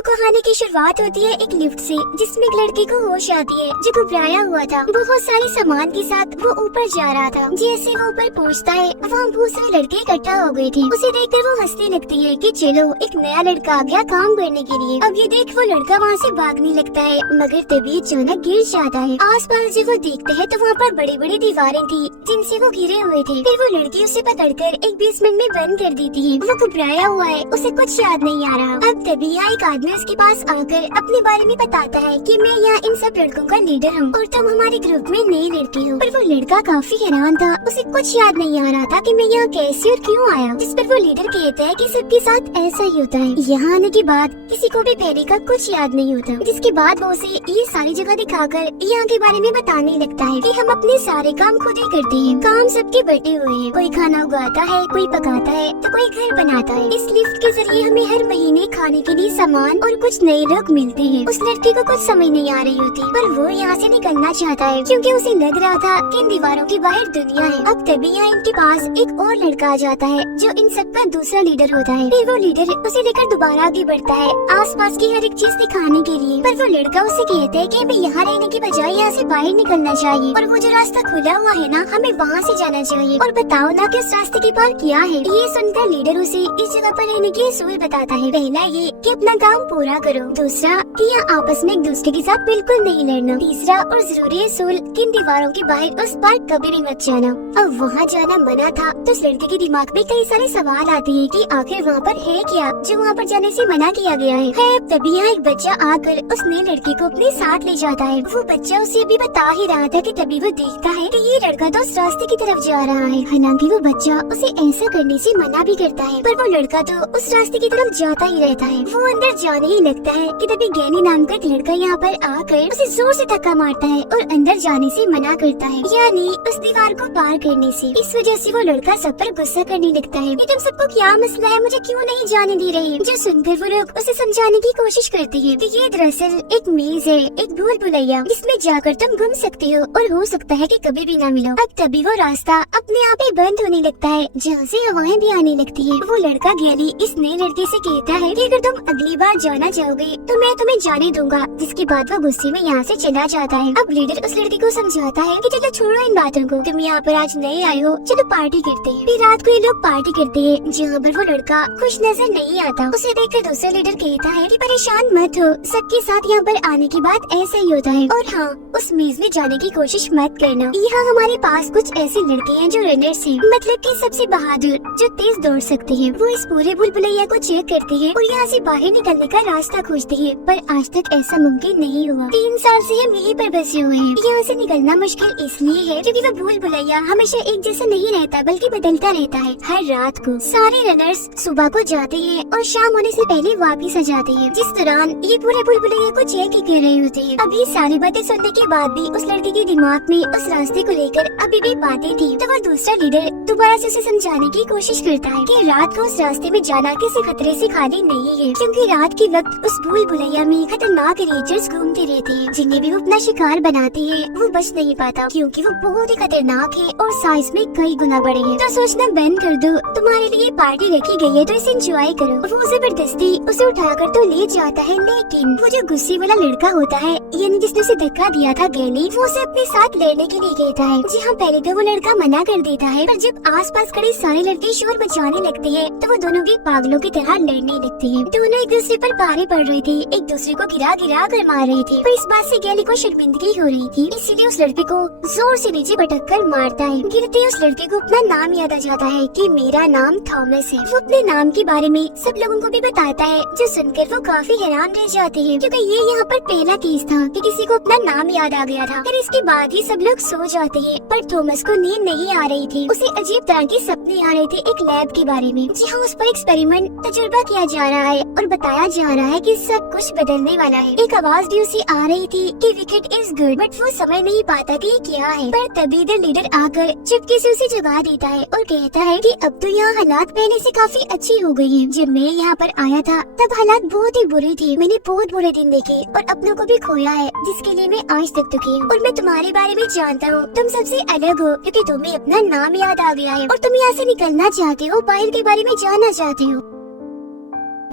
तो कहानी की शुरुआत होती है एक लिफ्ट से, जिसमें एक लड़के को होश आती है जो घबराया हुआ था। बहुत सारे सामान के साथ वो ऊपर जा रहा था। जैसे वो ऊपर पहुंचता है वहाँ बहुत सारे लड़के इकट्ठा हो गए थे। उसे देखकर वो हंसने लगती है कि चलो एक नया लड़का आ गया काम करने के लिए। अब ये देख वो लड़का वहाँ से भागने लगता है, मगर तभी अचानक गिर जाता है। आसपास जब वो देखते हैं तो वहाँ पर बड़ी बड़ी दीवारें थी जिनसे वो घिरे हुए थे। फिर वो लड़की उसे पकड़कर एक बेसमेंट में बंद कर देती है। वो घबराया हुआ है, उसे कुछ याद नहीं आ रहा। अब तभी यहाँ एक आदमी उसके पास आकर अपने बारे में बताता है कि मैं यहाँ इन सब लड़कों का लीडर हूँ और तुम हमारे ग्रुप में नई लड़की हो। पर वो लड़का काफी हैरान था, उसे कुछ याद नहीं आ रहा था कि मैं यहाँ कैसे और क्यों आया। जिस पर वो लीडर कहता है कि सबके साथ ऐसा ही होता है, यहाँ आने के बाद किसी को भी पहले का कुछ याद नहीं होता। जिसके बाद वो उसे ये सारी जगह दिखाकर यहाँ के बारे में बताने लगता है कि हम अपने सारे काम खुद ही करते हैं। काम सबके बटे हुए हैं, कोई खाना उगाता है, कोई पकाता है तो कोई घर बनाता है। इस लिफ्ट के जरिए हमें हर महीने खाने के लिए सामान और कुछ नए लोग मिलते हैं। उस लड़की को कुछ समझ नहीं आ रही होती, पर वो यहाँ से निकलना चाहता है क्योंकि उसे लग रहा था कि इन दीवारों के बाहर दुनिया है। अब तभी यहाँ इनके पास एक और लड़का आ जाता है जो इन सब का दूसरा लीडर होता है। फिर वो लीडर उसे लेकर दोबारा आगे बढ़ता है आसपास की हर एक चीज दिखाने के लिए। पर वो लड़का उसे कहता है कि हमें यहाँ रहने की बजाय यहाँ से बाहर निकलना चाहिए और वो जो रास्ता खुला हुआ है ना, हमें वहाँ से जाना चाहिए। और बताओ ना कि उस रास्ते के पार क्या है। ये सुनकर लीडर उसे इस जगह पर रहने की असूल बताता है। पहला ये कि अपना काम पूरा करो, दूसरा कि यहाँ आपस में एक दूसरे के साथ बिल्कुल नहीं लड़ना, तीसरा और जरूरी असूल कि इन दीवारों के बाहर उस पार कभी भी मत जाना। अब वहाँ जाना मना था तो उस लड़के के दिमाग में कई सारे सवाल आते हैं कि आखिर वहाँ पर है क्या जो वहाँ पर जाने से मना किया गया है। तभी यहाँ एक बच्चा आकर उस नए लड़के को अपने साथ ले जाता है। वो बच्चा उसे भी बता ही रहा था कि तभी वो देखता है कि ये लड़का तो उस रास्ते की तरफ जा रहा है। हालांकि वो बच्चा उसे ऐसा करने से मना भी करता है, पर वो लड़का तो उस रास्ते की तरफ जाता ही रहता है। वो अंदर जाने ही लगता है कि तभी गैनी नाम का एक लड़का यहाँ पर आकर उसे जोर से धक्का मारता है और अंदर जाने से मना करता है, यानी उस दीवार को पार करने से। इस वजह से वो लड़का सब पर गुस्सा करने लगता है कि तुम सबको क्या मसला है, मुझे क्यों नहीं जाने दे रहे। जो सुनकर वो लोग उसे समझाने की कोशिश करते हैं कि ये दरअसल एक मेज है, एक भूल भुलैया जिसमें जाकर तुम घूम सकते हो और हो सकता है कि कभी भी न मिलो। अब तभी वो रास्ता अपने आप ही बंद होने लगता है जहाँ से हवाएं भी आने लगती है। वो लड़का गैली इस नए लड़के से कहता है कि अगर तुम अगली बार जाना चाहोगे तो मैं तुम्हें जाने दूंगा। जिसके बाद वो गुस्से में यहाँ से चला जाता है। अब लीडर उस लड़के को समझाता है कि चलो छोड़ो इन बातों को, तुम यहाँ पर आज नए आए हो, चलो पार्टी करते हैं। फिर रात को ये लोग पार्टी करते हैं जहाँ पर वो लड़का खुश नजर नहीं आता। उसे देखकर दूसरा लीडर कहता है कि परेशान मत हो, सबके साथ यहाँ पर आने के बाद ऐसा ही होता है। और हाँ, उस मेज में जाने की कोशिश मत करना। यहाँ हमारे पास कुछ ऐसे लड़के हैं जो रनर्स हैं, मतलब कि सबसे बहादुर, जो तेज दौड़ सकते हैं। वो इस पूरे भूल भुलैया को चेक करते हैं और यहाँ से बाहर निकलने का रास्ता खोजते हैं, पर आज तक ऐसा मुमकिन नहीं हुआ। 3 साल से हम यहीं पर बसे हुए हैं। यहाँ से निकलना मुश्किल इसलिए है क्योंकि वो भूल भुलैया हमेशा एक जैसा नहीं रहता, बल्कि बदलता रहता है। हर रात को सारे रनर्स सुबह को जाते हैं और शाम होने से पहले वापिस आ जाते हैं, जिस दौरान ये पूरे भूल भुलैया को चेक ही कर रहे होते हैं। अभी सारी बातें सुनने के बाद भी उस लड़के के दिमाग में उस रास्ते को लेकर अभी भी बातें थी। तो वो दूसरा लीडर दोबारा से उसे समझाने की कोशिश करता है कि रात को उस रास्ते में जाना किसी खतरे से खाली नहीं है, क्योंकि रात के वक्त उस भूल भुलैया में खतरनाक क्रिएचर्स घूमते रहते हैं, जिन्हें भी वो अपना शिकार बनाते हैं वो बच नहीं पाता, क्योंकि वो बहुत ही खतरनाक है और साइज में कई गुना बड़े हैं। तो सोचना बंद कर दो, तुम्हारे लिए पार्टी रखी गई है तो इसे एंजॉय करो। वो जबरदस्ती उसे उठाकर तो ले जाता है, लेकिन वो जो गुस्से वाला लड़का होता है, यानी जिसने उसे धक्का दिया था गैली, वो उसे अपने साथ लड़ने के लिए कहता है। जी हाँ, पहले तो वो लड़का मना कर देता है, पर जब आसपास खड़े सारे लड़के शोर मचाने लगते हैं तो वो दोनों भी पागलों की तरह लड़ने लगते हैं। दोनों एक दूसरे पर भारी पड़ रहे थे, एक दूसरे को गिरा गिरा कर मार रहे थे, पर इस बात से गैली को शर्मिंदगी हो रही थी, इसीलिए उस लड़के को जोर से नीचे पटक कर मारता है। गिरते उस लड़के को अपना नाम याद आ जाता है कि मेरा नाम थॉमस है। वो अपने नाम के बारे में सब लोगों को भी बताता है, जो सुनकर वो काफी हैरान रह जाते हैं, क्योंकि ये यहाँ पर पहला केस था कि किसी को अपना नाम याद आ गया था। फिर इसके बाद ही सब लोग सो जाते हैं, पर थॉमस को नींद नहीं आ रही थी। उसे अजीब तरह के सपने आ रहे थे एक लैब के बारे में। जी हाँ, उस पर एक्सपेरिमेंट तजुर्बा किया जा रहा है और बताया जा रहा है कि सब कुछ बदलने वाला है। एक आवाज भी उसे आ रही थी कि विकेट इज गुड, बट वो समझ नहीं पाता कि ये क्या है। पर तभी इधर लीडर आकर चुपके से उसे जगा देता है और कहता है कि अब तो यहाँ हालात पहले से काफी अच्छी हो गई है। जब मैं यहाँ पर आया था तब हालात बहुत ही बुरे थे, मैंने बहुत बुरे दिन देखे और अपनों को भी खोया है, जिसके लिए मैं आज तक दुखी हूँ। और मैं तुम्हारे बारे में जानता हूँ, तुम सबसे अलग हो क्योंकि तुम्हें अपना नाम याद आ गया है और तुम यहाँ से निकलना चाहते हो, बाहर के बारे में जानना चाहते हो।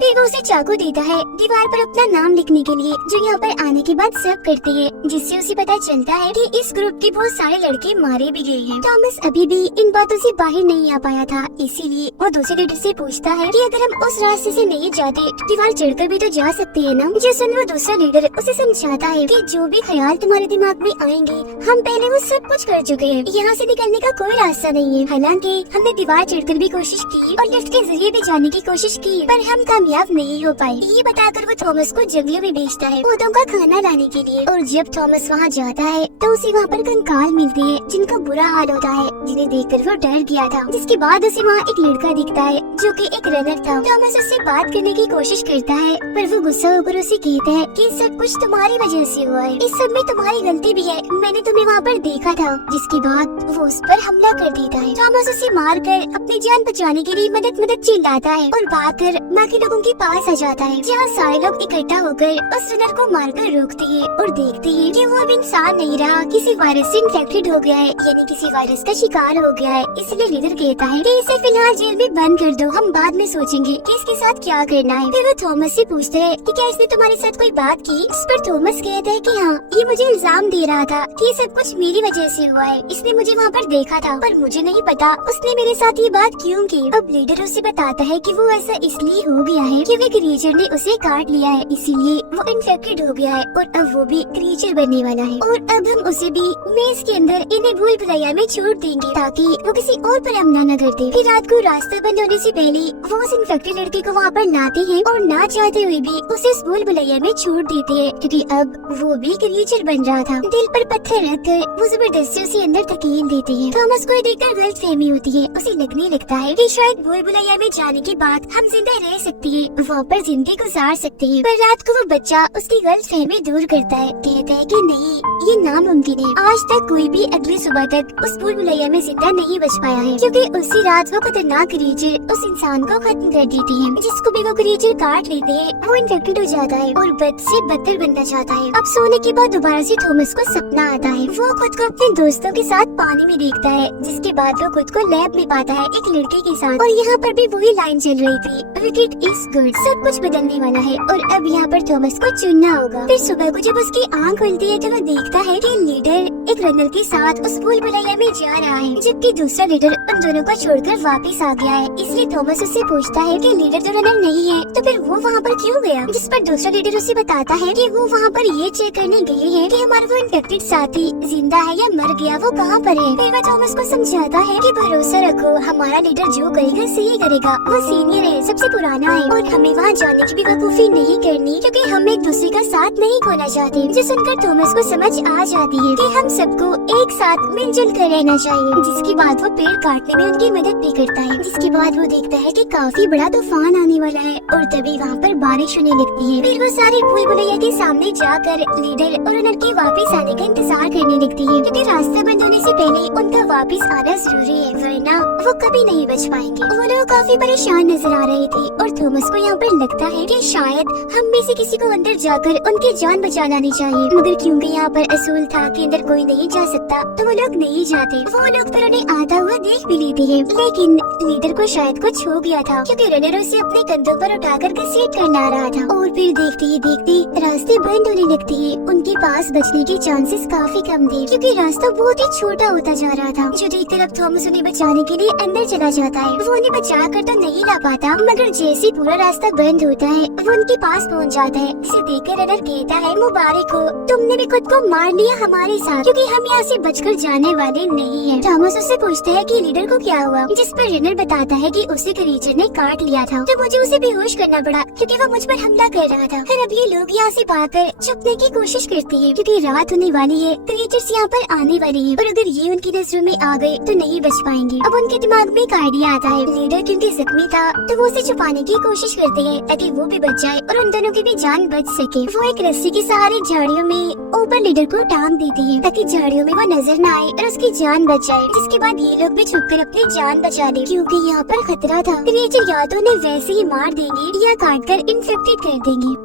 फिर वो उसे चाकू देता है दीवार पर अपना नाम लिखने के लिए, जो यहाँ पर आने के बाद सब करते हैं, जिससे उसे पता चलता है कि इस ग्रुप के बहुत सारे लड़के मारे भी गए हैं। थॉमस अभी भी इन बातों से बाहर नहीं आ पाया था, इसीलिए वो दूसरे लीडर से पूछता है कि अगर हम उस रास्ते से नहीं जाते दीवार चढ़कर भी तो जा सकते हैं ना। जिसमें वो दूसरा लीडर उसे समझाता है कि जो भी ख्याल तुम्हारे दिमाग में आएंगे हम पहले वो सब कुछ कर चुके हैं, यहाँ से निकलने का कोई रास्ता नहीं है। हालांकि हमने दीवार चढ़कर भी कोशिश की और लिफ्ट के जरिए भी जाने की कोशिश की, पर हम कामयाब नहीं हो पाए। ये बताकर वो थॉमस को जंगलों में भेजता है पौधों का खाना लाने के लिए। और जब थॉमस वहाँ जाता है तो उसे वहाँ पर कंकाल मिलते हैं जिनका बुरा हाल होता है, जिन्हें देखकर वो डर गया था। जिसके बाद उसे वहाँ एक लड़का दिखता है जो कि एक रनर था। थॉमस उससे बात करने की कोशिश करता है, पर वो गुस्सा होकर उसे कहता है कि सब कुछ तुम्हारी वजह से हुआ है, इस सब में तुम्हारी गलती भी है, मैंने तुम्हें वहाँ पर देखा था। जिसके बाद वो उस पर हमला कर देता है। थॉमस उसे मारकर अपनी जान बचाने के लिए मदद मदद चिल्लाता है और भागकर बाकी लोगों के पास आ जाता है, जहाँ सारे लोग इकट्ठा होकर उस रनर को मारकर रोकते हैं और देखते हैं कि वो अब इंसान नहीं रहा, किसी वायरस से इन्फेक्टेड हो गया है, यानी किसी वायरस का शिकार हो गया है। इसलिए लीडर कहता है कि इसे फिलहाल जेल में बंद कर दो, हम बाद में सोचेंगे कि इसके साथ क्या करना है। फिर वो थॉमस से पूछते हैं कि क्या इसने तुम्हारे साथ कोई बात की। इस पर थॉमस कहता है कि हाँ, ये मुझे इल्जाम दे रहा था कि ये सब कुछ मेरी वजह से हुआ है, इसने मुझे वहाँ पर देखा था, पर मुझे नहीं पता उसने मेरे साथ ये बात क्यों की। अब लीडर उसे बताता है कि वो ऐसा इसलिए हो गया है क्योंकि क्रीचर ने उसे काट लिया है, इसीलिए वो इन्फेक्टेड हो गया है और अब वो भी क्रीचर बनने वाला है। और अब हम उसे भी मेज के अंदर इन्हें भूल भुलैया में छोड़ देंगे ताकि वो किसी और पर हमला न कर दे। फिर रात को रास्ता बंद होने से पहले वो उस इन्फेक्टेड लड़के को वहाँ पर लाते हैं और ना चाहते हुए भी उसे इस भूल भुलैया में छोड़ देते हैं, क्योंकि अब वो भी क्रीचर बन रहा था। दिल पर पत्थर रखकर वो जबरदस्ती उसे अंदर धकेल देते हैं। थॉमस को देखकर गलतफहमी होती है, उसे लगने लगता है कि शायद भूल भुलैया में जाने के बाद हम जिंदा रह सकते हैं, वहाँ पर जिंदगी गुजार सकते हैं। पर रात को वो बच्चा उसकी गलतफहमी दूर करता है, कहता है कि नहीं, ये नामुमकिन है। आज तक कोई भी अगली सुबह तक उस भूल भुलैया में जिंदा नहीं बच पाया है, क्योंकि उसी रात वो खतरनाक क्रीचर उस इंसान को खत्म कर देते हैं। जिसको भी वो क्रीचर काट लेते हैं वो इन्फेक्टेड हो जाता है और बद से बदतर बनना चाहता है। अब सोने के बाद दोबारा से थॉमस को सपना आता है, वो खुद को अपने दोस्तों के साथ पानी में देखता है, जिसके बाद वो खुद को लैब में पाता है एक लड़के के साथ। और यहाँ पर भी वही लाइन चल रही थी, विकेट इज गुड, सब कुछ बदलने वाला है और अब यहाँ पर थॉमस को चुनना होगा। फिर सुबह को जब उसकी आँख खुलती है तो वो देखता है कि लीडर एक रनर के साथ उस भूल भुलैया में जा रहा है, जबकि दूसरा लीडर उन दोनों को छोड़कर वापस आ गया है। इसलिए थॉमस उससे पूछता है कि लीडर तो रनर नहीं है, तो फिर वो वहाँ पर क्यों गया। जिस पर दूसरा लीडर उसे बताता है कि वो वहाँ पर ये चेक करने गए हैं कि हमारा वो इन्फेक्टेड साथी जिंदा है या मर गया, वो कहाँ पर है। फिर वो थॉमस को समझाता है कि भरोसा रखो, हमारा लीडर जो करेगा सही करेगा, वो सीनियर है, सबसे पुराना है और हमें वहाँ जाने की बेवकूफी नहीं करनी, क्योंकि हम एक दूसरे का साथ नहीं खोना चाहते। जो सुनकर थॉमस को समझ आ जाती है कि हम सबको एक साथ मिलजुल कर रहना चाहिए। जिसके बाद वो पेड़ काटने में उनकी मदद भी करता है। जिसके बाद वो देखता है कि काफी बड़ा तूफान आने वाला है और तभी वहाँ पर बारिश होने लगती है। फिर वो सारी भूल भुलैया के सामने जाकर लीडर और रनर के वापस आने का इंतजार करने लगती है, क्योंकि रास्ता बंद होने से पहले उनका वापस आना जरूरी है, वरना वो कभी नहीं बच पाएंगे। वो लोग काफी परेशान नजर आ रहे थे और थॉमस को यहाँ पर लगता है कि शायद हम में से किसी को अंदर जाकर उनकी जान बचा लानी चाहिए, मगर क्योंकि यहाँ पर असूल था कि अंदर कोई नहीं जा सकता तो वो लोग नहीं जाते। वो लोग फिर उन्हें आता हुआ देख भी लेते हैं, लेकिन लीडर को शायद कुछ हो गया था, क्योंकि रनर उसे अपने कंधों पर उठाकर घसीट कर ला रहा था। और फिर देखते ही देखते रास्ते बंद होने लगते हैं। उनके पास बचने के चांसेस काफी कम थे, क्योंकि रास्ता बहुत ही छोटा होता जा रहा था। जो देखकर अब थॉमस उन्हें बचाने के लिए अंदर चला जाता है। वो उन्हें बचा कर तो नहीं ला पाता, मगर जैसे पूरा रास्ता बंद होता है वो उनके पास पहुँच जाता है। इसे देखकर रनर कहता है, मुबारक हो, तुमने भी खुद को मार लिया हमारे साथ, क्योंकि हम यहाँ से बचकर जाने वाले नहीं है। थॉमस उससे पूछता है कि लीडर को क्या हुआ, जिस पर रनर बताता है कि उसे क्रीचर ने काट लिया था, तो मुझे उसे बेहोश करना पड़ा क्योंकि वो मुझ पर हमला कर रहा था। फिर अब ये लोग यहाँ से भागकर छुपने की कोशिश करते हैं, क्योंकि रात होने वाली है, क्रीचर्स यहाँ पर आने वाले हैं और अगर ये उनकी नजरों में आ गए तो नहीं बच पाएंगे। अब उनके दिमाग में एक आइडिया आता है, लीडर क्योंकि जख्मी था तो वो उसे छुपाने की कोशिश करते हैं ताकि वो भी बच जाए और उन दोनों की भी जान बच सके। वो एक रस्सी के सहारे झाड़ियों में ऊपर लीडर को टांग देते हैं ताकि झाड़ियों में वो नजर न आए और उसकी जान बच जाए। जिसके बाद ये लोग भी छुपकर अपनी जान बचा ले, क्योंकि यहाँ पर खतरा था। क्रीचर या तो उन्हें वैसे ही मार देंगे या काटकर इन्फेक्टेड कर देंगे।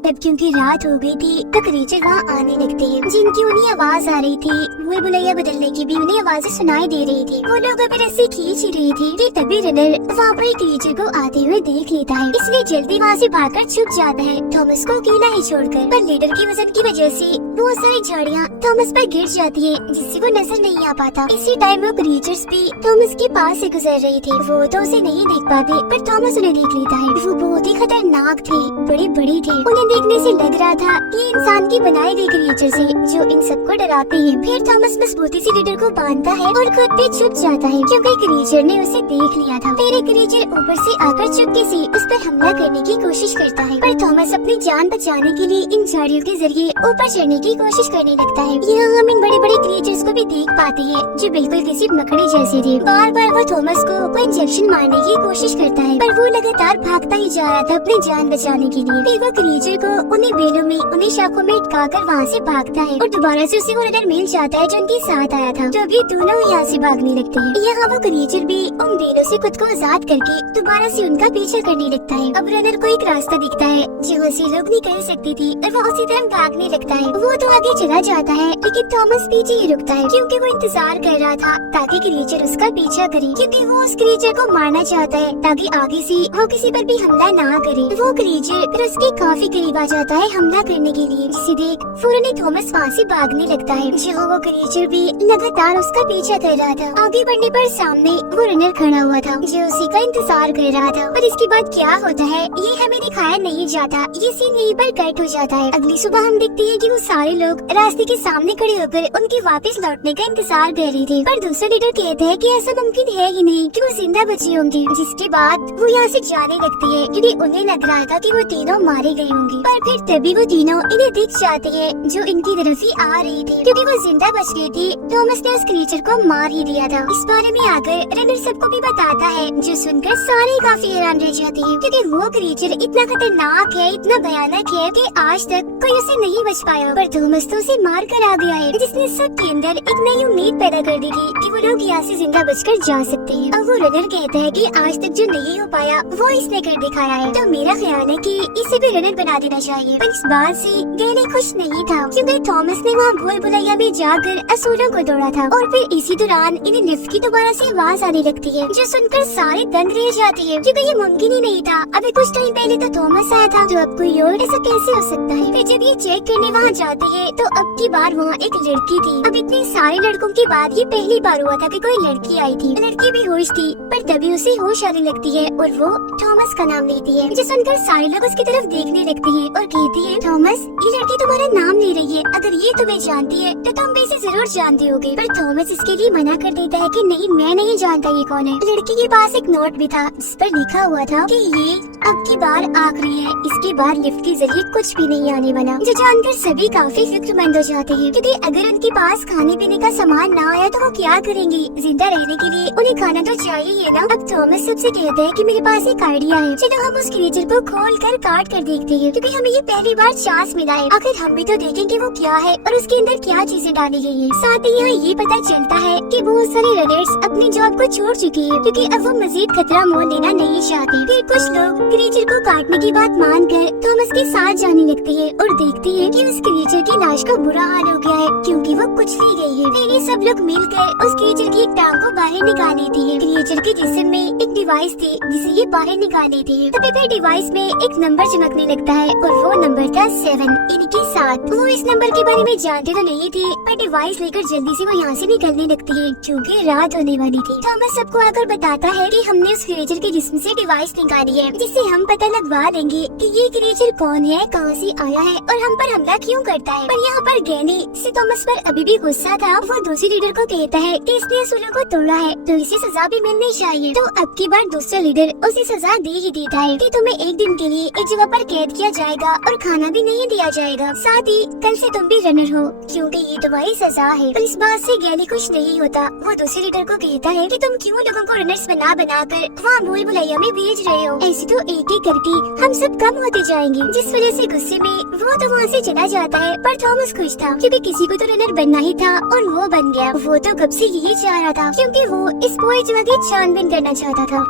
तब क्योंकि रात हो गई थी तो क्रीचर वहाँ आने लगते हैं, जिनकी उन्हें आवाज आ रही थी। भूल भुलैया बदलने की भी उन्हें आवाजें सुनाई दे रही थी। वो लोग अभी रस्सी खींच ही रही थी कि तभी रनर वहाँ पर क्रीचर को आते हुए देख लेता है, इसलिए जल्दी वहाँ से भागकर छुप जाता है थॉमस को अकेला ही छोड़कर। पर लीडर के वजन की वजह से बहुत सारी झाड़ियाँ थॉमस पर गिर जाती है, जिससे वो नजर नहीं आ पाता। इसी टाइम वो क्रीचर्स भी थॉमस के पास से गुजर रही थी। वो तो उसे नहीं देख पाते, पर थॉमस उन्हें देख लेता है। वो बहुत ही खतरनाक थे, बड़ी बड़ी थे। उन्हें देखने से लग रहा था कि इंसान की बनाई गई क्रीचर से जो इन सबको डराते हैं। फिर थॉमस मजबूती से लीडर को बांधता है और खुद भी छुप जाता है, क्योंकि क्रीचर ने उसे देख लिया था। फिर क्रीचर ऊपर से आकर चुपके से उस पर हमला करने की कोशिश करता है, पर थॉमस अपनी जान बचाने के लिए इन झाड़ियों के जरिए ऊपर चढ़ने की कोशिश करने लगता है। यहाँ हम इन बड़े बड़े क्रीचर्स को भी देख पाते हैं, जो बिल्कुल किसी मकड़ी जैसे थे। बार बार वो थॉमस को कोई इंजेक्शन मारने की कोशिश करता है, पर वो लगातार भागता ही जा रहा था अपनी जान बचाने के लिए। फिर वो क्रीचर को उन्हें बेलों में, उन्हें शाखों में अटकाकर वहाँ से भागता है और दोबारा से उसे वो रनर मिल जाता है जो उनके साथ आया था। तो अभी दोनों यहाँ से भागने लगते हैं। यहाँ वो क्रीचर भी उन बेलों से खुद को आजाद करके दोबारा से उनका पीछा करने लगता है। अब रनर को एक रास्ता दिखता है जहाँ से लोग निकल सकती थी और वो उसी तरह भागने लगता है। वो तो आगे चला जाता है, लेकिन थॉमस पीछे ही रुकता है, क्योंकि वो इंतजार कर रहा था ताकि क्रीचर उसका पीछा करे, क्योंकि वो उस क्रीचर को मारना चाहता है ताकि आगे से वो किसी पर भी हमला ना करे। वो क्रीचर फिर उसके काफी करीब आ जाता है हमला करने के लिए, जिसे देख फौरन थॉमस वहाँ से भागने लगता है। जहाँ वो क्रीचर भी लगातार उसका पीछा कर रहा था। आगे बढ़ने पर सामने वो रनर खड़ा हुआ था जो उसी का इंतजार कर रहा था। पर इसके बाद क्या होता है ये हमें दिखाया नहीं जाता। ये सीन यहीं पर कट हो जाता है। अगली सुबह हम देखते हैं कि वो सारे लोग रास्ते के सामने खड़े होकर उनके वापस लौटने का इंतजार कर रहे थे, पर दूसरा लीडर कहता है कि ऐसा मुमकिन है ही नहीं कि वो जिंदा बची होंगी। जिसके बाद वो यहाँ से जाने लगती है, क्योंकि उन्हें लग रहा था कि वो तीनों मारे गए होंगे। पर फिर तभी वो तीनों इन्हें दिख जाती है जो इनकी तरफ ही आ रही थी, क्योंकि वो जिंदा बच गई थी। थॉमस ने उस क्रीचर को मार ही दिया था। इस बारे में आकर रनर सबको भी बताता है, जो सुनकर सारे काफी हैरान रह जाते हैं, क्योंकि वो क्रीचर इतना खतरनाक है, इतना भयानक है कि आज तक कोई उसे नहीं बच पाया। पर थॉमस तो उसे मार कर आ गया है, जिसने सबके अंदर एक नई उम्मीद पैदा कर दी थी कि वो लोग यहाँ से जिंदा बचकर जा सकते हैं। अब वो रनर कहता है कि आज तक जो नहीं हो पाया वो इसने कर दिखाया है, तो मेरा ख्याल है कि इसे भी रनर बना देना चाहिए। पर इस बात से गैनी खुश नहीं था, क्योंकि थॉमस ने वहाँ भूल भुलैया में जाकर असुरों को दौड़ा था। और फिर इसी दौरान इन्हें लिफ्ट की दोबारा से आवाज आने लगती है, जो सुनकर सारे दंग रह जाते हैं, क्योंकि ये मुमकिन ही नहीं था। अभी कुछ टाइम पहले तो थॉमस आया था, तो अब कोई और ऐसा कैसे हो सकता है। फिर जब ये चेक करने वहाँ जाते हैं तो अब की बार वहाँ एक लड़की थी। अब इतने सारे लड़कों के बाद ये पहली बार हुआ था कि कोई लड़की आई थी। लड़की भी होश थी, पर तभी उसे होश आने लगती है और वो थॉमस का नाम लेती है, जो सुनकर सारे लोग उसकी तरफ देखने लगते हैं और कहती है, थॉमस ये लड़की तुम्हारा नाम ले रही है, अगर ये तुम्हें जानती है तो तुम भी इसे जरूर जानते होगे। पर थॉमस इसके लिए मना कर देता है कि नहीं, मैं नहीं जानता ये कौन है। लड़की के पास एक नोट भी था जिस पर लिखा हुआ था कि ये अब की बार आखिरी है, इसके बाद लिफ्ट के जरिए कुछ भी नहीं आने वाला। जो जानकर सभी काफी फिक्रमंद हो जाते हैं, क्योंकि अगर उनके पास खाने पीने का सामान ना आया तो वो क्या करेंगे। जिंदा रहने के लिए उन्हें खाना तो चाहिए ही ना। अब थॉमस सबसे कहता है कि मेरे पास एक आइडिया है, चलो हम उस क्रीचर को खोल कर काट कर देखते हैं, क्योंकि हमें ये पहली बार चांस मिला है। आखिर हम भी तो देखेंगे वो क्या है और उसके अंदर क्या चीजें डाली गई है। साथ ही यहाँ ये पता चलता है कि बहुत सारे रनर्स अपनी जॉब को छोड़ चुके हैं, क्योंकि अब वो मजीद खतरा मोल लेना नहीं चाहते। फिर कुछ लोग क्रीचर को काटने की बात मानकर थॉमस के साथ जाने लगते हैं और देखते हैं कि उस क्रीचर की लाश का बुरा हाल हो गया है, क्योंकि वो कुचली गई है। फिर ये सब लोग मिलकर उस क्रीचर की एक टांग को बाहर निकाल लेती है। क्रीचर के जिस्म में एक डिवाइस थी जिसे ये बाहर निकाल लेते हैं। तभी फिर डिवाइस में एक नंबर चमकने लगता है और वो नंबर था 7, इनके साथ। वो इस नंबर के बारे में जानते तो नहीं थे, पर डिवाइस लेकर जल्दी से वो यहाँ से निकलने लगती है, क्योंकि रात होने वाली थी। थॉमस सबको आकर बताता है कि हमने उस क्रीचर के जिस्म से डिवाइस निकाली है, जिससे हम पता लगवा देंगे कि ये क्रीचर कौन है, कहाँ से आया है और हम पर हमला क्यों करता है। पर यहाँ पर गैनी से थॉमस पर अभी भी गुस्सा था। वो दूसरे लीडर को कहता है कि इसने असूलों को तोड़ा है तो इसे सजा भी मिलनी चाहिए। तो अब की बार दूसरा लीडर उसे सजा दे ही देता है कि तुम्हें एक दिन के लिए एक जगह पर कैद किया जाएगा और खाना भी नहीं दिया जाएगा। साथ ही कल से तुम भी रनर हो, क्योंकि ये तुम्हारी सजा है। पर इस बात से गैनी खुश नहीं होता। वो दूसरे लीडर को कहता है कि तुम क्यों लोगों को रनर्स बना कर वहाँ भूल भुलैया में भेज रहे हो। ऐसे तो एक एक करके हम सब कम होते जाएंगे। जिस वजह से गुस्से में वो तो वहाँ से चला जाता है। पर थॉमस खुश था, क्योंकि किसी को तो रनर बनना ही था और वो बन गया। वो तो कब से यही चाह रहा था, क्योंकि वो इस पूरी जगह की छानबीन करना चाहता था।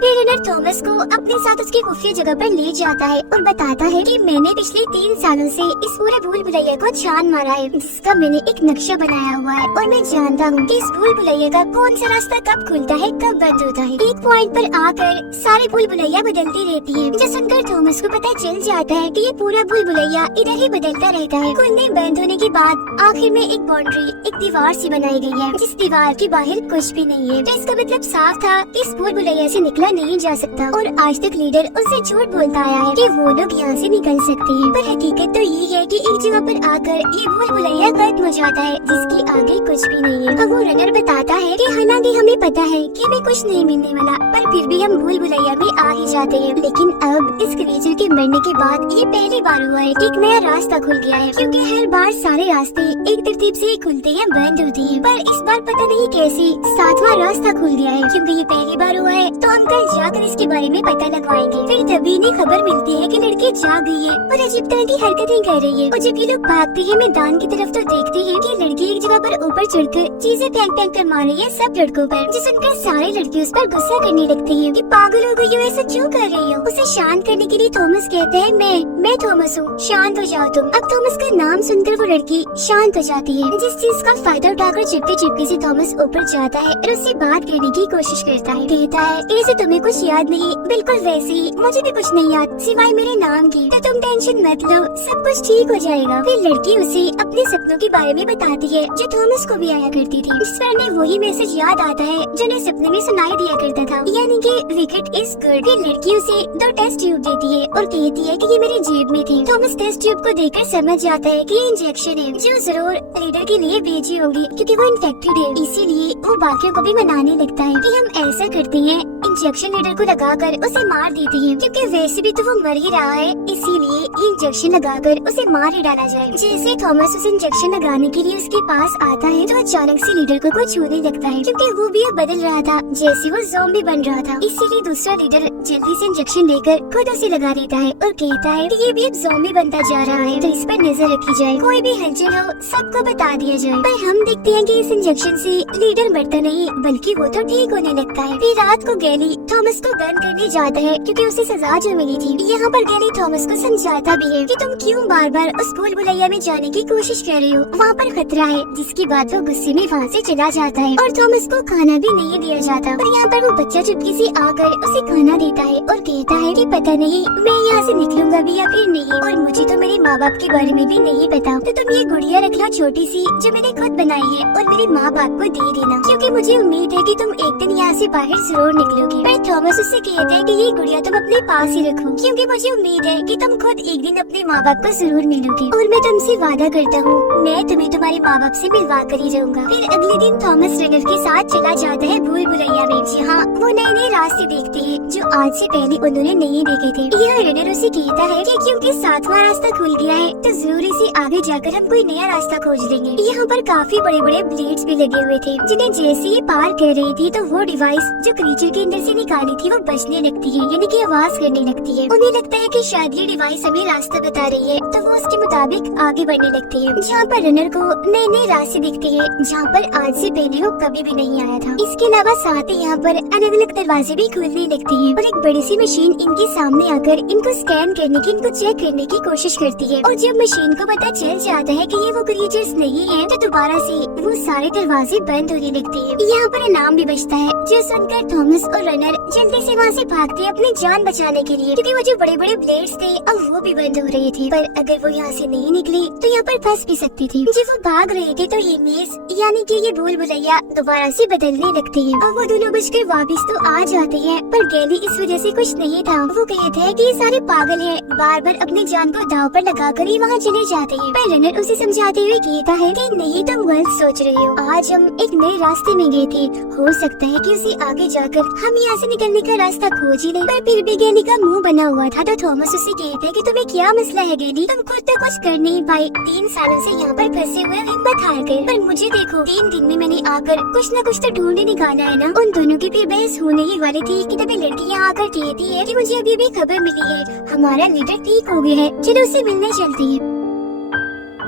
फिर रनर थॉमस को अपने साथ उसकी खुफिया जगह पर ले जाता है और बताता है कि मैंने पिछले 3 सालों से इस पूरे भूल भुलैया को छान मारा है, जिसका मैंने एक नक्शा बनाया हुआ है और मैं जानता हूँ कि इस भूल भुलैया का कौन सा रास्ता कब खुलता है कब बंद होता है। एक पॉइंट पर आकर सारी भूल भुलैया बदलती रहती है, जो सुनकर थॉमस को पता चल जाता है कि ये पूरा भूल भुलैया इधर ही बदलता रहता है। खुलने बंद होने के बाद आखिर में एक बाउंड्री, एक दीवार सी बनाई गई है, जिस दीवार के बाहर कुछ भी नहीं है। तो इसका मतलब साफ था कि इस भूल भुलैया से निकला नहीं जा सकता और आज तक लीडर उससे झूठ बोलता आया है कि वो लोग यहाँ से निकल सकते हैं। पर हकीकत तो ये है कि एक जगह पर आकर ये भूल भुलैया खत्म हो जाता है, जिसकी आगे कुछ भी नहीं है। अब वो रनर बताता है कि हालांकि हमें पता है कि हमें कुछ नहीं मिलने वाला, पर फिर भी हम भूल भुलैया में आ ही जाते हैं। लेकिन अब इस क्रीचर के मरने के बाद ये पहली बार हुआ है कि एक नया रास्ता खुल गया है, क्योंकि हर बार सारे रास्ते एक तरतीब से खुलते हैं बंद होते हैं, पर इस बार पता नहीं कैसे 7वां रास्ता खुल गया है। क्योंकि ये पहली बार हुआ है तो हम कल जाकर इसके बारे में पता लगवाएंगे। फिर तभी इन्हें खबर मिलती है कि लड़की जाग गई है और अजीब तरह की हरकतें कर रही है। और जब ये लोग भागते हैं मैदान की तरफ तो देखते हैं कि लड़की एक जगह पर ऊपर चढ़कर चीजें फेंक फेंक कर मार रही है सब लड़कों पर, जिसे सुनकर सारे लड़के उस पर गुस्सा करने लगते हैं कि पागल हो गई हो, ऐसा क्यों कर रही हो। उसे शांत करने के लिए थॉमस कहते हैं मैं थॉमस हूँ, शांत हो जाओ तुम। अब थॉमस का नाम सुनकर वो लड़की शांत हो जाती है, जिस चीज का फायदा उठाकर चुपके चुपके से थॉमस ऊपर जाता है और उससे बात करने की कोशिश करता है। कहता है ऐसे तुम्हें कुछ याद नहीं, बिल्कुल वैसे ही मुझे भी कुछ नहीं याद सिवाय मेरे नाम की, तो तुम टेंशन मत लो, सब कुछ ठीक हो जाएगा। फिर लड़की उसे अपने सपनों के बारे में बताती है जो थॉमस को भी आया करती थी। इस पर उन्हें वही मैसेज याद आता है जो उन्हें सपने में सुनाई दिया करता था, यानी कि विकेट इज गुड। फिर लड़की उसे 2 टेस्ट ट्यूब देती है और कहती है कि ये मेरी जेब में थी। थॉमस टेस्ट ट्यूब को देखकर समझ जाता है कि ये इंजेक्शन है जो जरूर लीडर के लिए भेजी होगी, क्योंकि वो इन्फेक्टेड है। इसीलिए वो बाकियों को भी मनाने लगता है कि हम ऐसा करते हैं, इंजेक्शन लीडर को लगाकर उसे मार देते हैं, क्योंकि वैसे भी तो वो मर ही रहा है, इसीलिए ये इंजेक्शन लगाकर उसे मार ही डाला जाए। जैसे थॉमस उसे इंजेक्शन लगाने के लिए उसके पास आता है तो अचानक से लीडर को छूने लगता है, क्योंकि वो भी अब बदल रहा था जैसे वो ज़ॉम्बी बन रहा था। इसीलिए दूसरा लीडर जल्दी से इंजेक्शन लेकर खुद उसे लगा देता है और कहता है कि ये भी अब ज़ॉम्बी बनता जा रहा है, तो इस पर नजर रखी जाए, कोई भी हलचल हो सबको बता दिया जाए। पर हम देखते हैं कि इस इंजेक्शन से लीडर मरता नहीं बल्कि वो तो ठीक होने लगता है। फिर रात को गैली थॉमस को गन करने जाता है, क्योंकि उसे सजा जो मिली थी। यहाँ पर गैली थॉमस को समझाता भी है कि तुम क्यों बार बार उस भूल भुलैया में जाने की कोशिश कर रहे हो, वहाँ पर खतरा है। जिसके बाद वो गुस्से में वहाँ से चला जाता है और थॉमस को खाना भी नहीं दिया जाता। और यहाँ पर वो बच्चा चुपके से आकर उसे खाना देता है और कहता है कि पता नहीं मैं यहाँ से निकलूंगा भी या फिर नहीं, और मुझे तो मेरे माँ बाप के बारे में भी नहीं पता, तो तुम ये गुड़िया रख लो छोटी सी जो मैंने खुद बनाई है और मेरे माँ बाप को दे देना, क्योंकि मुझे उम्मीद है कि तुम एक दिन यहाँ से बाहर जरूर निकलोगी। पर थॉमस उससे कहते हैं कि ये गुड़िया तुम अपने पास ही रखो, क्योंकि मुझे उम्मीद है कि तुम खुद एक दिन अपने माँ बाप को जरूर मिलोगी, और मैं तुमसे वादा करता हूँ मैं तुम्हें तुम्हारे माँ बाप से मिलवा कर ही रहूंगा। फिर अगले दिन थॉमस रनर के साथ चला जाता है भूल भुलैया में, जहाँ वो नए नए रास्ते देखते हैं जो आज से पहले उन्होंने नहीं देखे थे। यह रनर उसे कहता है कि क्योंकि 7वां रास्ता खुल गया है तो जरूरी से आगे जाकर हम कोई नया रास्ता खोज लेंगे। यहाँ पर काफी बड़े बड़े ब्लेड्स भी लगे हुए थे, जिन्हें जैसे ही पार कर रही थी तो वो डिवाइस जो क्रीचर के अंदर से निकाली थी वो बजने लगती है, यानी कि आवाज करने लगती है। उन्हें लगता है कि शायद ये डिवाइस हमें रास्ता बता रही है, तो वो उसके मुताबिक आगे बढ़ने लगती है। जहाँ पर रनर को नए नए रास्ते दिखते हैं जहाँ पर आज से पहले वो कभी भी नहीं आया था। इसके अलावा साथ ही यहाँ पर अलग अलग दरवाजे भी खुलने लगते हैं और एक बड़ी सी मशीन इनके सामने आकर इनको स्कैन करने की, इनको चेक करने की कोशिश करती है। और जब मशीन को पता चल जाता है कि ये वो क्रीचर्स नहीं है तो दोबारा से वो सारे दरवाजे बंद होने लगते हैं। यहाँ पर इनाम भी बचता है, जो सुनकर थॉमस और रनर जल्दी से वहाँ से भागते हैं अपनी जान बचाने के लिए, क्योंकि वो जो बड़े बड़े ब्लेड्स थे अब वो भी बंद हो रहे थे। पर अगर वो यहाँ से नहीं निकली तो यहाँ पर फंस भी सकती थी। जब वो भाग रहे थे तो ये मेज यानी कि ये भूल भुलैया दोबारा से बदलने लगती है और वो दोनों बचकर वापिस तो आ जाते हैं, पर गैली इस वजह से खुश नहीं था। वो कहते हैं कि ये सारे पागल हैं, बार बार अपनी जान को दांव पर लगाकर ही वहाँ चले जाते हैं। पर रनर उसे समझाते हुए कहता है कि नहीं तुम गलत सोच रहे हो, आज हम एक नए रास्ते में गए थे, हो सकता है कि उसे आगे जाकर हम यहाँ से निकलने का रास्ता खोज ही लें। पर फिर भी गैली का मुंह बना हुआ था तो थॉमस उसे कहते हैं कि तुम्हें क्या मसला है गैली, तुम खुद तो कुछ कर नहीं पाई, 3 सालों से यहाँ पर फंसे हुए हिम्मत हार कर। पर मुझे देखो 3 दिन में मैंने आकर कुछ न कुछ तो ढूंढ निकाला है ना। उन दोनों की फिर बहस होने ही वाली थी कि तभी लड़की यहाँ आकर कहती है कि मुझे अभी भी खबर मिली है हमारा लीडर ठीक हो गया है, चलो उसे मिलने चलते हैं।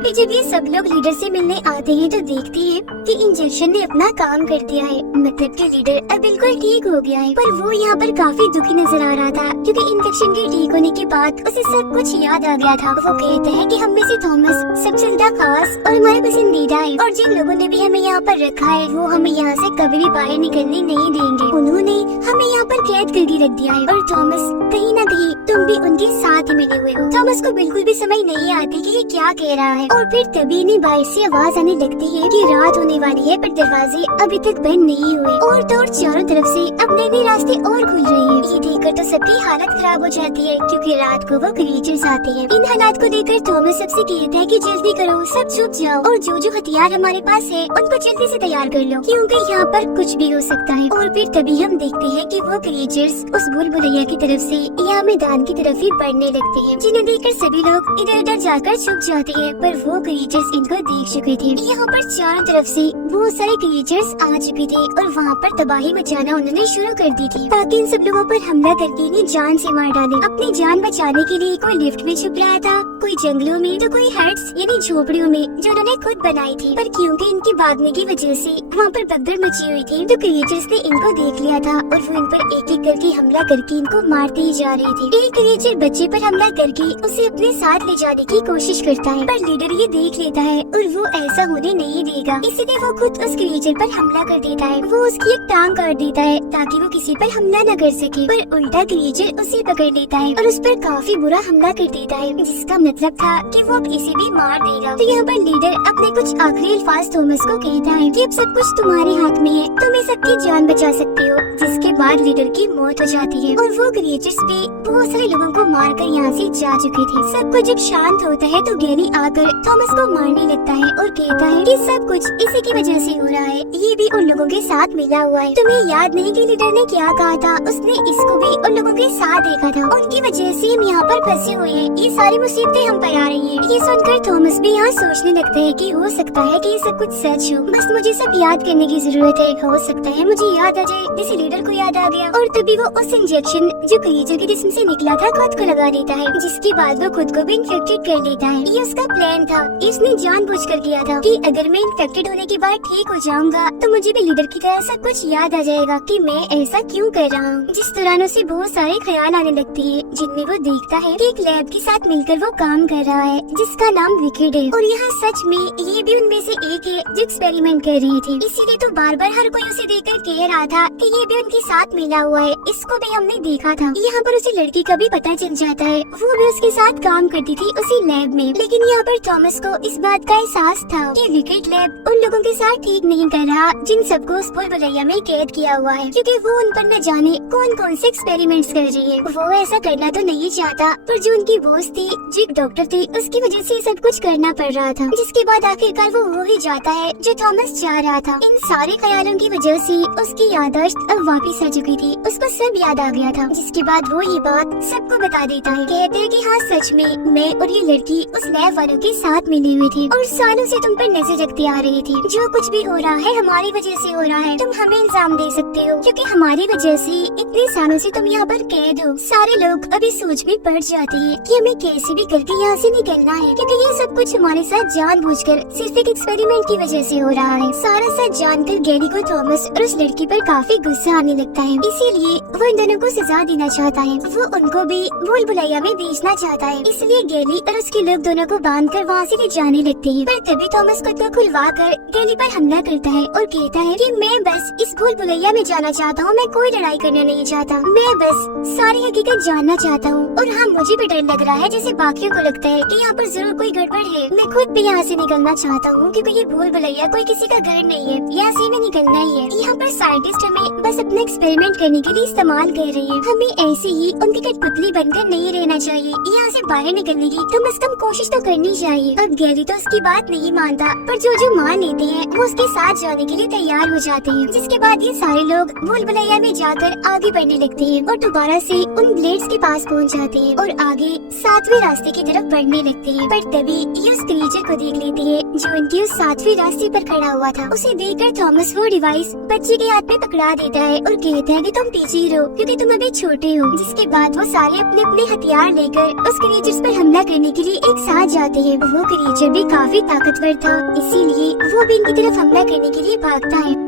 फिर जब ये सब लोग लीडर से मिलने आते हैं तो देखते हैं कि इंजेक्शन ने अपना काम कर दिया है, मतलब कि लीडर अब बिल्कुल ठीक हो गया है। पर वो यहाँ पर काफी दुखी नजर आ रहा था क्योंकि इंजेक्शन के ठीक होने के बाद उसे सब कुछ याद आ गया था। वो कहता है कि हम में से थॉमस सबसे ज्यादा खास और हमारे पसंदीदा है, और जिन लोगों ने भी हमें यहाँ पर रखा है वो हमें यहाँ से कभी भी बाहर निकलने नहीं देंगे। उन्होंने हमें यहाँ पर कैद करके रख दिया है, और थॉमस कहीं न कहीं तुम भी उनके साथ ही मिले हुए हो। थॉमस को बिल्कुल भी समझ नहीं आती कि ये क्या कह रहा है, और फिर तभी इन्हें बाहर से आवाज आने लगती है कि रात होने वाली है, पर दरवाजे अभी तक बंद नहीं हुए, और तो और चारों तरफ से अब नए नए रास्ते और खुल रहे हैं। ये देखकर तो सबकी हालत खराब हो जाती है क्योंकि रात को वो क्रीचर्स आते हैं। इन हालात को देखकर थॉमस सबसे कहता है कि जल्दी करो, सब छुप जाओ, और जो जो हथियार हमारे पास है उनको जल्दी से तैयार कर लो क्योंकि यहाँ पर कुछ भी हो सकता है। और फिर तभी हम देखते हैं कि वो क्रीचर्स उस भूल-भुलैया की तरफ से यहाँ मैदान की तरफ ही बढ़ने लगते हैं, जिन्हें देखकर सभी लोग इधर उधर जाकर छुप जाते हैं। पर वो क्रीचर्स इनको देख चुके थे। यहाँ पर चारों तरफ से बहुत सारे क्रीचर्स आ चुके थे और वहाँ पर तबाही मचाना उन्होंने शुरू कर दी थी ताकि इन सब लोगों पर हमला करके इन्हें जान से मार डाले। अपनी जान बचाने के लिए कोई लिफ्ट में छुप रहा था, कोई जंगलों में, तो कोई हट्स यानी झोपड़ियों में जो उन्होंने खुद बनाई थी। पर क्योंकि इनकी भागने की वजह से वहाँ पर भगदड़ मची हुई थी तो क्रीचर्स ने इनको देख लिया था और वो इन पर एक एक करके हमला करके इनको मारते ही जा रहे थे। एक क्रीचर बच्चे पर हमला करके उसे अपने साथ ले जाने की कोशिश करता है, पर लीडर ये देख लेता है और वो ऐसा होने नहीं देगा, इसीलिए वो खुद उस क्रीचर पर हमला कर देता है। वो उसकी एक टांग काट देता है ताकि वो किसी पर हमला न कर सके, पर उल्टा क्रीचर उसे पकड़ लेता है और उस पर काफी बुरा हमला कर देता है, जिसका मतलब था कि वो अब इसे भी मार देगा। तो यहाँ पर लीडर अपने कुछ आखिरी अल्फाज थॉमस को कहता है कि अब सब कुछ तुम्हारे हाथ में है, तुम इस सबकी जान बचा सकते हो। जिसके बाद लीडर की मौत हो जाती है और वो क्रीचर्स भी बहुत सारे लोगों को मारकर यहाँ से जा चुके थे। सब कुछ जब शांत होता है तो गैरी आकर थॉमस को मारने लगता है और कहता है कि सब कुछ इसी की वजह से हो रहा है, ये भी उन लोगों के साथ मिला हुआ है। तुम्हें याद नहीं कि लीडर ने क्या कहा था? उसने इसको भी उन लोगों के साथ देखा था, उनकी वजह से हम यहाँ पर फंसे हुए हैं, ये सारी मुसीबतें हम पर आ रही हैं। ये सुनकर थॉमस भी यहाँ सोचने लगता है कि हो सकता है कि ये सब कुछ सच हो, बस मुझे सब याद करने की जरूरत है। हो सकता है मुझे याद आ जाए जैसे लीडर को याद आ गया, और तभी वो उस इंजेक्शन जो क्रीचर के जिस्म से निकला था खुद को लगा देता है, जिसके बाद वो खुद को भी इन्फेक्टेड कर लेता है। ये उसका प्लान था, इसने जानबूझकर किया था कि अगर मैं इन्फेक्टेड होने के बाद ठीक हो जाऊंगा तो मुझे भी लीडर की तरह सब कुछ याद आ जाएगा कि मैं ऐसा क्यों कर रहा हूँ। जिस दौरान उसे बहुत सारे ख्याल आने लगते हैं, जिनमें वो देखता है कि एक लैब के साथ मिलकर वो काम कर रहा है जिसका नाम विकेड है, और यहाँ सच में ये भी उनमें से एक है जो एक्सपेरिमेंट कर रही थी। इसीलिए तो बार बार हर कोई उसे देखकर कह रहा था कि ये भी उनके साथ मिला हुआ है, इसको भी हमने देखा था। यहाँ पर उसे लड़की का भी पता चल जाता है, वो भी उसके साथ काम करती थी उसी लैब में। लेकिन यहाँ पर थॉमस को इस बात का एहसास था कि विकेड लैब उन लोगों के साथ ठीक नहीं कर रहा जिन सबको उस भूल-भुलैया में कैद किया हुआ है, क्योंकि वो उन पर न जाने कौन कौन से एक्सपेरिमेंट्स कर रही है। वो ऐसा करना तो नहीं चाहता, पर जो उनकी बॉस थी, जो एक डॉक्टर थी, उसकी वजह से सब कुछ करना पड़ रहा था। जिसके बाद आखिरकार वो हो ही जाता है जो थॉमस चाह रहा था। इन सारे ख्यालों की वजह से उसकी याददाश्त अब वापस आ चुकी थी, उसको सब याद आ गया था। जिसके बाद वो ये बात सबको बता देता है, कहते हैं कि हाँ सच में मैं और ये लड़की उस लैब वालों के साथ मिली हुई थी और सालों से तुम पर नजर रखती आ रही थी। जो कुछ भी हो रहा है हमारी वजह से हो रहा है, तुम हमें इल्जाम दे सकते हो क्योंकि हमारी वजह से इतने सालों से तुम यहाँ पर कैद हो। सारे लोग अभी सोच में पड़ जाते हैं कि हमें कैसे भी करके यहाँ से निकलना है, क्योंकि ये सब कुछ हमारे साथ जानबूझकर सिर्फ एक एक्सपेरिमेंट की वजह से हो रहा है। सारा सच जानकर गैरी को थॉमस और उस लड़की पर काफी गुस्सा आने लगता है, इसीलिए वो इन दोनों को सजा देना चाहता है। वो उनको भी भूल-भुलैया में भेजना चाहता है, इसलिए गैरी और उसके लोग दोनों को बांधकर वहाँ से ले जाने लगते हैं। पर तभी थॉमस खुद को खुलवाकर गैरी पर हमला करता है और कहता है कि मैं बस इस भूल-भुलैया में जाना चाहता हूँ, मैं कोई लड़ाई करना नहीं चाहता, मैं बस सारी हकीकत जानना चाहता हूँ। और हाँ, मुझे भी डर लग रहा है जैसे बाकियों को लगता है कि यहाँ पर जरूर कोई गड़बड़ है। मैं खुद भी यहाँ से निकलना चाहता हूँ क्योंकि ये भूल-भुलैया कोई किसी का घर नहीं है, यहाँ से हमें निकलना ही है। यहाँ पर साइंटिस्ट हमें बस अपना एक्सपेरिमेंट करने के लिए इस्तेमाल कर रहे हैं, हमें ऐसे ही उनकी कठपुतली बनकर नहीं रहना चाहिए। यहाँ से बाहर निकलने की कम से कम कोशिश तो करनी चाहिए। अब गैरी तो उसकी बात नहीं मानता, पर जो जो मान लेते हैं वो उसके साथ जाने के लिए तैयार हो जाते हैं। जिसके बाद ये सारे लोग भूल-भुलैया में जाकर आगे बढ़ने लगते हैं और दोबारा से उन ब्लेड्स के पास पहुँच जाते हैं और आगे सातवें रास्ते की तरफ बढ़ने लगते हैं, पर तभी ये उस क्रीचर को देख लेती है जो उनके उस सातवें रास्ते पर खड़ा हुआ था। उसे देखकर थॉमस वो डिवाइस बच्चे के हाथ में पकड़ा देता है और कहता है कि तुम पीछे ही रहो क्योंकि तुम अभी छोटे हो। जिसके बाद वो सारे अपने अपने हथियार लेकर उस क्रीचर्स पर हमला करने के लिए एक साथ जाते हैं। वो क्रीचर भी काफी ताकतवर था, इसीलिए वो भी इनकी तरफ हमला करने के लिए भागता है।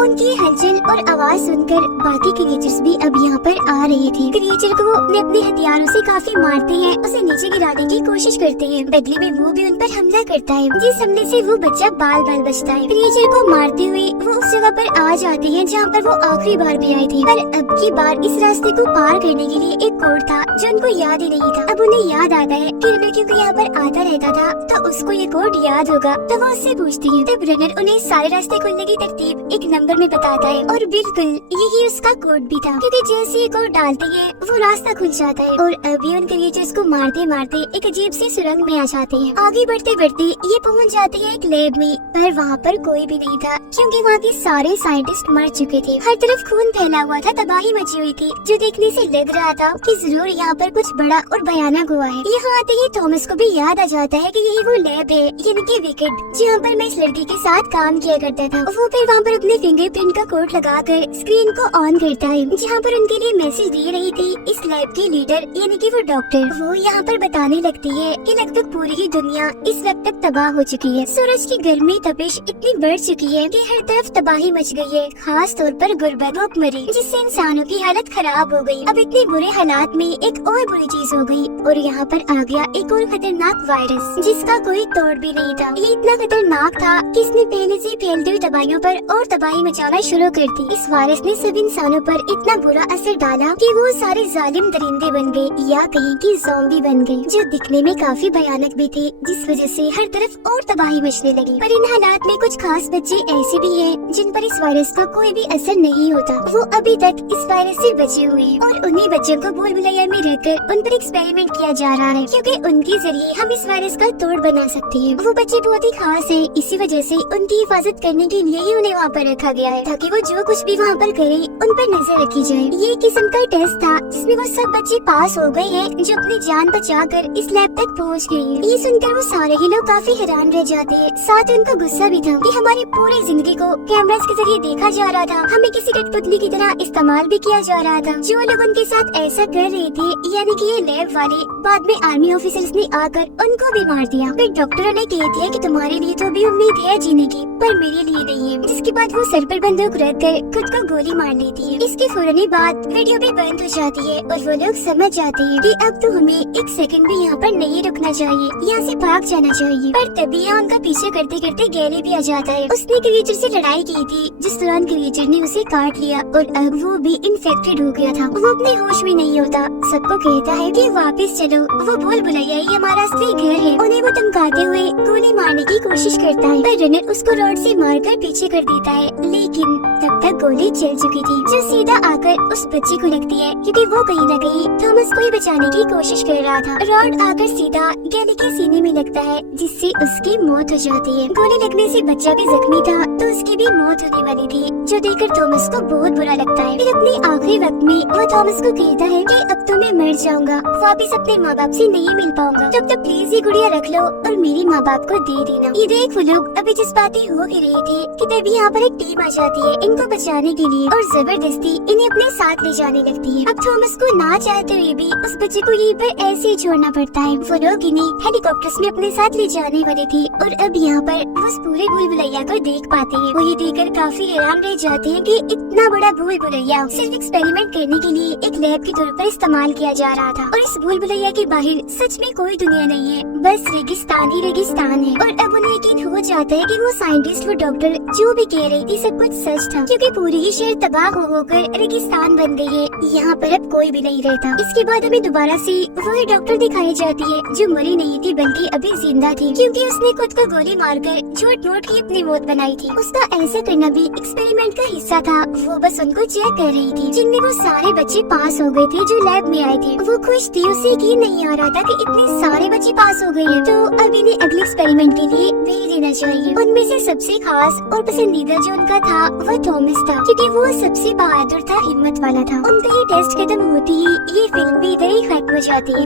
उनकी हलचल और आवाज सुनकर बाकी क्रिएचर्स भी अब यहाँ पर आ रहे थे। क्रिएचर को वो अपने हथियारों से काफी मारते हैं, उसे नीचे गिराने की कोशिश करते हैं। बदले में वो भी उन पर हमला करता है, जिस हमले से वो बच्चा बाल बाल बचता है। क्रिएचर को मारते हुए वो उस जगह पर आ जाते हैं जहाँ पर वो आखिरी बार भी आए थे, पर अब की बार इस रास्ते को पार करने के लिए एक कोड था जो उनको याद ही नहीं था। अब उन्हें याद आता है कि रनर क्योंकि यहाँ पर आता रहता था तो उसको ये कोड याद होगा, तो वो उससे पूछती है। तब रनर उन्हें सारे रास्ते खोलने की तरतीब एक नंबर में बताता है और बिल्कुल यही उसका कोड भी था, क्योंकि जैसे ये कोड डालते हैं वो रास्ता खुल जाता है और अभी उन क्रिएचर्स को मारते मारते एक अजीब सी सुरंग में आ जाते हैं। आगे बढ़ते बढ़ते ये पहुंच जाते हैं एक लैब में, पर वहाँ पर कोई भी नहीं था क्योंकि वहाँ के सारे साइंटिस्ट मर चुके थे। हर तरफ खून फैला हुआ था, तबाही मची हुई थी, जो देखने से लग रहा था कि जरूर यहाँ पर कुछ बड़ा और भयानक हुआ है। यहाँ आते ही थॉमस को भी याद आ जाता है कि यही वो लैब है, यानी कि विकेट, जहाँ पर मैं इस लड़की के साथ काम किया करता था। वो फिर वहाँ पर अपने फिंगरप्रिंट का कोड लगाकर स्क्रीन को ऑन करता है, जहाँ पर उनके लिए मैसेज दे रही थी इस लैब की लीडर यानी कि वो डॉक्टर। वो यहाँ पर बताने लगती है कि लगभग पूरी ही दुनिया इस वक्त तक तबाह हो चुकी है। सूरज की गर्मी तपिश इतनी बढ़ चुकी है कि हर तरफ तबाही मच गई है, खास तौर पर गुर्बत, भूखमरी, जिससे इंसानों की हालत खराब हो गई। अब इतने बुरे हालात में एक और बुरी चीज हो गई और यहाँ पर आ गया एक और खतरनाक वायरस जिसका कोई तोड़ भी नहीं था। ये इतना खतरनाक था कि इसने पहले से फैलती हुई दवाइयों पर और तबाही मचाना शुरू कर दी। इस वायरस ने सब इंसानों पर इतना बुरा असर डाला कि वो सारे जालिम दरिंदे बन गए या कहीं की ज़ॉम्बी बन गए, जो दिखने में काफी भयानक भी थे, जिस वजह से हर तरफ और तबाही मचने लगी। पर इन हालात में कुछ खास बच्चे ऐसे भी हैं जिन पर इस वायरस का कोई भी असर नहीं होता। वो अभी तक इस वायरस से बचे हुए हैं और उन्हीं बच्चों को भूल भुलैया में रहकर उन पर एक्सपेरिमेंट किया जा रहा है, क्योंकि उनके जरिए हम इस वायरस का तोड़ बना सकते हैं। वो बच्चे बहुत ही खास है, इसी वजह से उनकी हिफाजत करने के लिए ही उन्हें वहाँ पर रखा गया है, ताकि वो जो कुछ भी वहाँ पर करे उन पर नजर रखी जाए। ये किस्म का टेस्ट था जिसमें वो सब बच्चे पास हो गए हैं जो अपनी जान बचाकर इस लैब तक पहुँच गए हैं। ये सुनकर वो सारे ही लोग काफी हैरान रह जाते हैं। साथ ही उनको गुस्सा भी था कि हमारी पूरी जिंदगी को कैमरास के जरिए देखा जा रहा था, हमें किसी कठपुतली की तरह इस्तेमाल भी किया जा रहा था। जो लोग उनके साथ ऐसा कर रहे थे, यानी कि ये लैब वाले, बाद में आर्मी ऑफिसर्स ने आकर उनको भी मार दिया। फिर डॉक्टरों ने कह दिया कि तुम्हारे लिए तो भी उम्मीद है जीने की, पर मेरे लिए नहीं है। जिसके बाद वो सर पर बंदूक रखकर खुद को गोली मार लेती है। इसके फौरन बाद वीडियो भी बंद हो जाती है और वो लोग समझ जाते हैं कि अब तो हमें एक सेकंड भी यहाँ पर नहीं रुकना चाहिए, यहाँ से भाग जाना चाहिए। पर तभी यहाँ उनका पीछे करते करते गैली भी आ जाता है। उसने क्रिएचर से लड़ाई की थी, जिस दौरान क्रिएचर ने उसे काट लिया और अब वो भी इन्फेक्टेड हो गया था। वो अपने होश में नहीं होता, सबको कहता है कि वापस चलो, वो भूल भुलैया ही हमारा असली घर है। उन्हें वो धमकाते हुए गोली मारने की कोशिश करता है, पर रनर उसको रॉड से मारकर पीछे कर देता है, लेकिन तब तक गोली चल चुकी थी, जो सीधा आकर उस बच्चे को लगती है, क्योंकि वो कहीं न कहीं थॉमस को ही बचाने की कोशिश कर रहा था। रॉड आकर सीधा गैली के सीने में लगता है, जिससे उसकी मौत हो जाती है। गोली लगने से बच्चा भी जख्मी था, तो उसकी भी मौत होने वाली थी, जो देखकर थॉमस को बहुत बुरा लगता है। फिर अपने आखिरी वक्त में वो थॉमस को कहता है कि अब तो मैं मर जाऊंगा, वापिस अपने माँ बाप से नहीं मिल पाऊंगा, तब तक प्लीज ये गुड़िया रख लो और मेरी माँ बाप को दे देना। ये देख वो लोग अभी जज्बाती हो ही रहे थे कि तभी यहाँ पर एक टीम आ जाती है इनको बचाने के लिए और जबरदस्ती इन्हें अपने साथ ले जाने लगती है। अब थॉमस को ना चाहते हुए भी उस बच्चे को यहीं पर ऐसे ही छोड़ना पड़ता है। वो लोग इन्हें हेलीकॉप्टर्स में अपने साथ ले जाने वाले थे और अब यहाँ पर वो उस पूरे भूल भुलैया को देख पाते हैं। वो ये देखकर काफी हैरान रह जाते हैं कि इतना बड़ा भूल भुलैया सिर्फ एक्सपेरिमेंट करने के लिए एक लैब के तौर पर इस्तेमाल किया जा रहा था और इस भूल भुलैया के बाहर सच में कोई दुनिया नहीं है, बस रेगिस्तान ही रेगिस्तान है। और अब उन्हें यकीन हो जाता है कि वो साइंटिस्ट, वो डॉक्टर जो भी कह रही थी सब कुछ सच था, क्योंकि पूरी ही शहर तबाह हो होकर रेगिस्तान बन गई है। यहाँ पर अब कोई भी नहीं रहता। इसके बाद हमें दोबारा से वही डॉक्टर दिखाई जाती है जो मरी नहीं थी बल्कि अभी जिंदा थी, क्योंकि उसने खुद को गोली मारकर झूठ मूठ की अपनी मौत बनाई थी। उसका ऐसा करना भी एक्सपेरिमेंट का हिस्सा था। वो बस उनको चेक कर रही थी, जिनमें वो सारे बच्चे पास हो गए थे जो लैब में आए थे। वो खुश थी, उसे यकीन नहीं आ रहा था कि इतने सारे बच्चे पास हो गए हैं, तो अब इन्हें अगले एक्सपेरिमेंट के लिए भेज देना चाहिए। उनमें से सबसे खास और पसंदीदा जो उनका था वो थॉमस था, क्योंकि वो सबसे बहादुर था, हिम्मत वाला था। उनका ये टेस्ट खत्म होती ही ये फिल्म भी इधर ही खत्म हो जाती है।